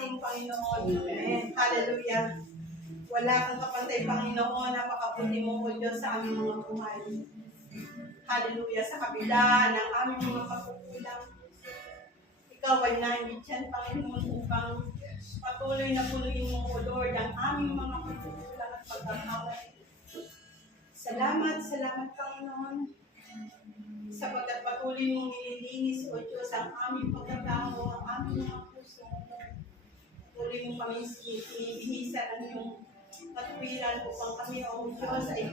ating Panginoon. Amen. Hallelujah. Wala kang kapantay, Panginoon. Napakabuti mo, O Diyos, sa aming mga buhay. Hallelujah. Sa kabila ng aming mga pagkukulang, Ikaw ay nandyan, Panginoon, upang patuloy na punuin mo, O Lord, ang aming mga pagkukulang at pagkakamali. Salamat, Panginoon, sapagkat patuloy mong nililinis, O Diyos, ang aming pagkatao, ang aming mga puso. Patuloy mong kami sinibihisan ang iyong katwiran upang kami, O Diyos, ay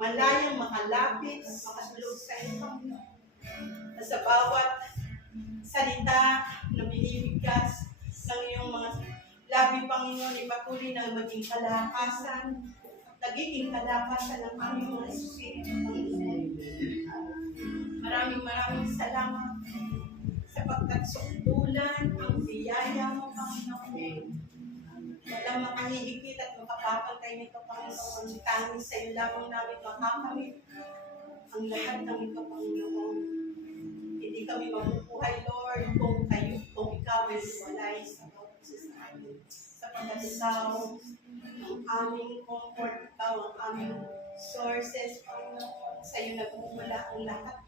malayang makalapit, makasulog sa iyo, Panginoon. Na sa bawat salita na binibigkas ng iyong mga labi, Panginoon, ay patuloy na maging kalakasan, nagiging kalakasan ng aming mga espiritu, Panginoon. Maraming salamat sapagkat sukdulan ang biyaya mo, Panginoon. Walang makahihigit at makapapantay nito, Panginoon. Tanging sa iyo lamang namin makakamit ang lahat ng ito, Panginoon. Hindi kami mabubuhay, Lord, kung ikaw ay walay sa bawat isa sa amin. Sapagkat ikaw ang aming comfort, ikaw ang aming sources, Panginoon. Sa iyo nagmumula ang lahat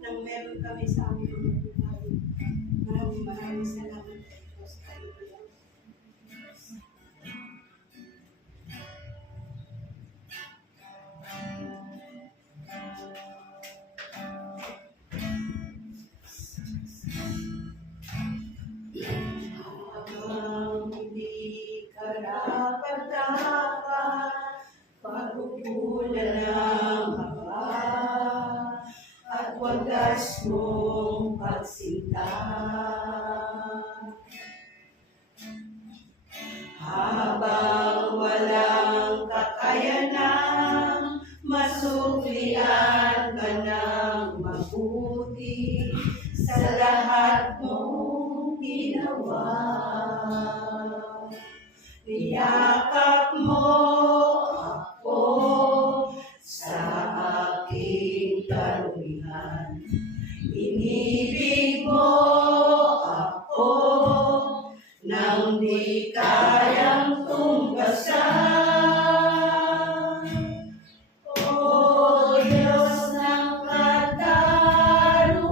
ng meron kami sa aming mga buhay. Maraming salamat po sa iyo. Wagas mong pagsinta habang walang kakayanang masuklian ka ng mabuti sa lahat mong ginawa. Niyakap mo ako sa aking karumihan. Inibig mo ako nang di kayang tunggasan. O Diyos ng katarungan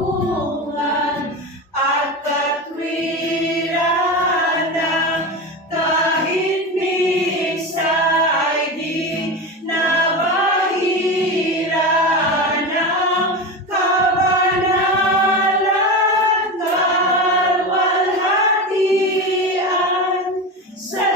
at katwiran na kahit minsan ay di nabahira ng kabanalan, kalwalhatian sa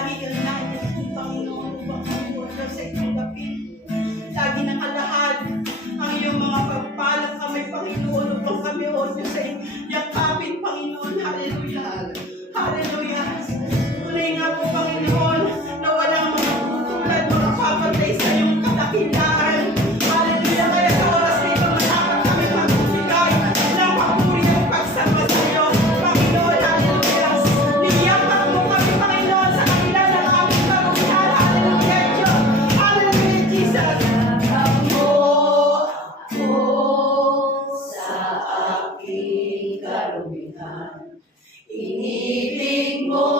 lagi kang nais ng Panginoon upang mabuhay ka sa iyong gapit. Lagi nakalahad ang iyong mga pagpalang kamay, Panginoon, upang kami, O Diyos, ay yakapin, Panginoon. Hallelujah. Hallelujah. Tunay nga po, Panginoon, na walang mga tutulad, mga papatay sa iyong kadakilaan. Hallelujah. Kaya sa oras na ito, malapat kami magbibigay ng papuri at pagsamba sa iyo, Panginoon. Hallelujah. Niyakan mo kami, Panginoon, sa kanila ng aming pagkuhan. Hallelujah, Diyos. Hallelujah, Jesus. Sa aking karumihan, inibig mo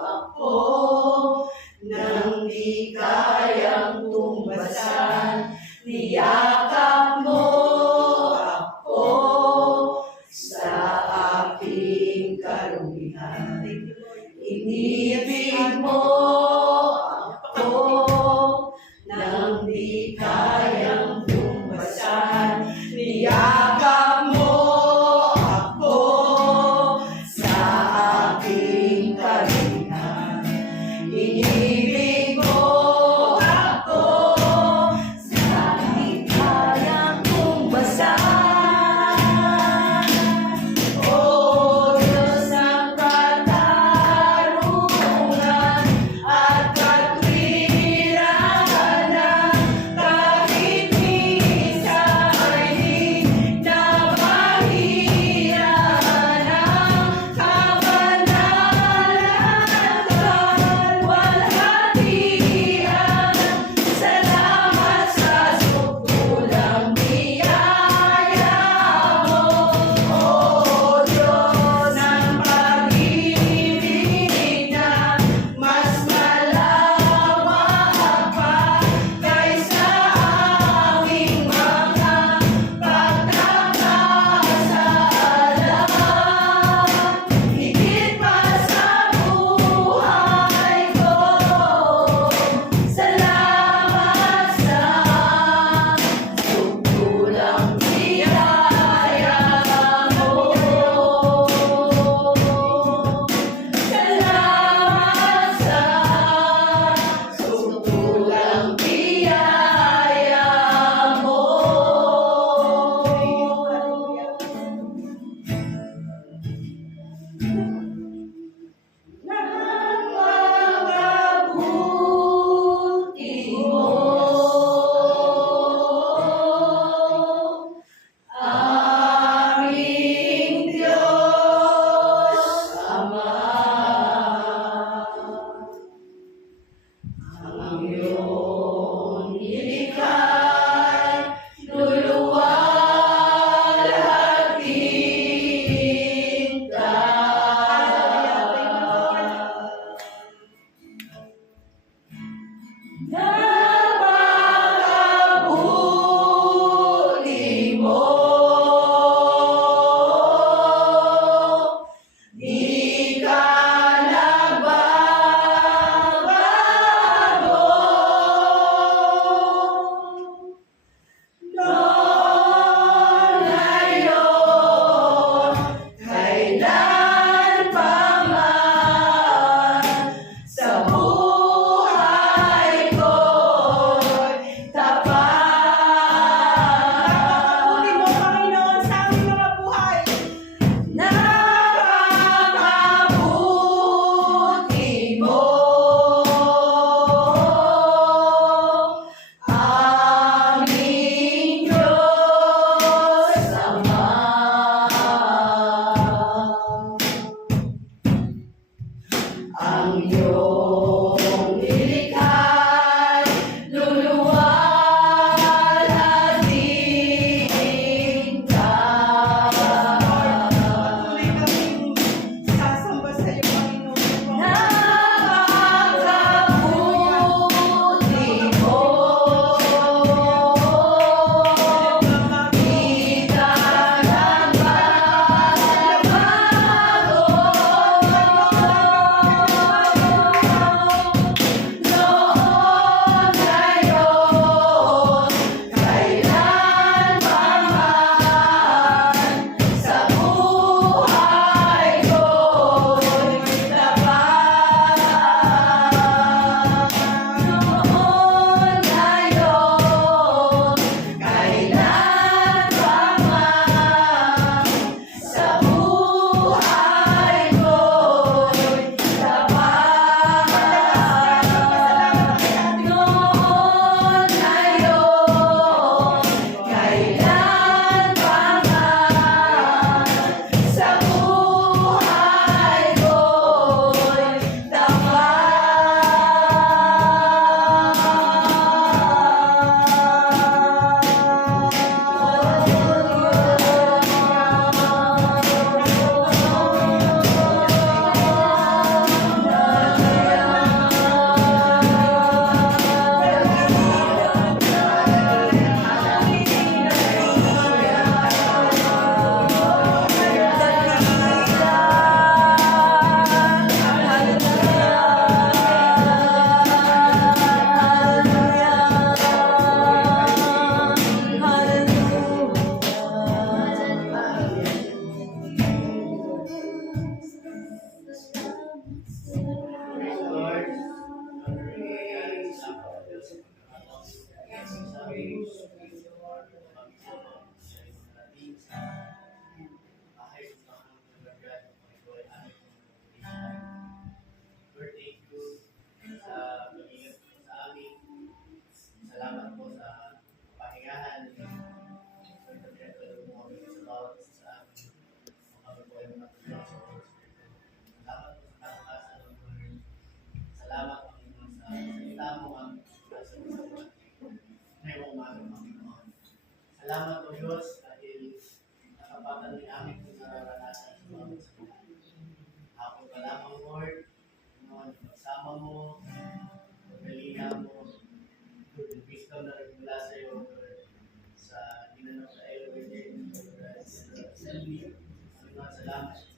ako nang di kayang tumbasan. Niyakap mo ako sa aking karumihan. Inibig mo ako nang di kayang tumbasan. Niyakap mo ako sa aking kalinga. Inibig mo ako sa di kayang tumbasan. O Diyos ng katarungan, Salamat o Diyos dahil nakapatan ni amin kung nararanasan sa mga sa buhay. Ako ka lamang, Lord, noon magsama mo, pagalingan mo, good wisdom na rin mula sa iyo, Lord, sa ginanong sa Elohim, Lord, sa Selmi. Salamat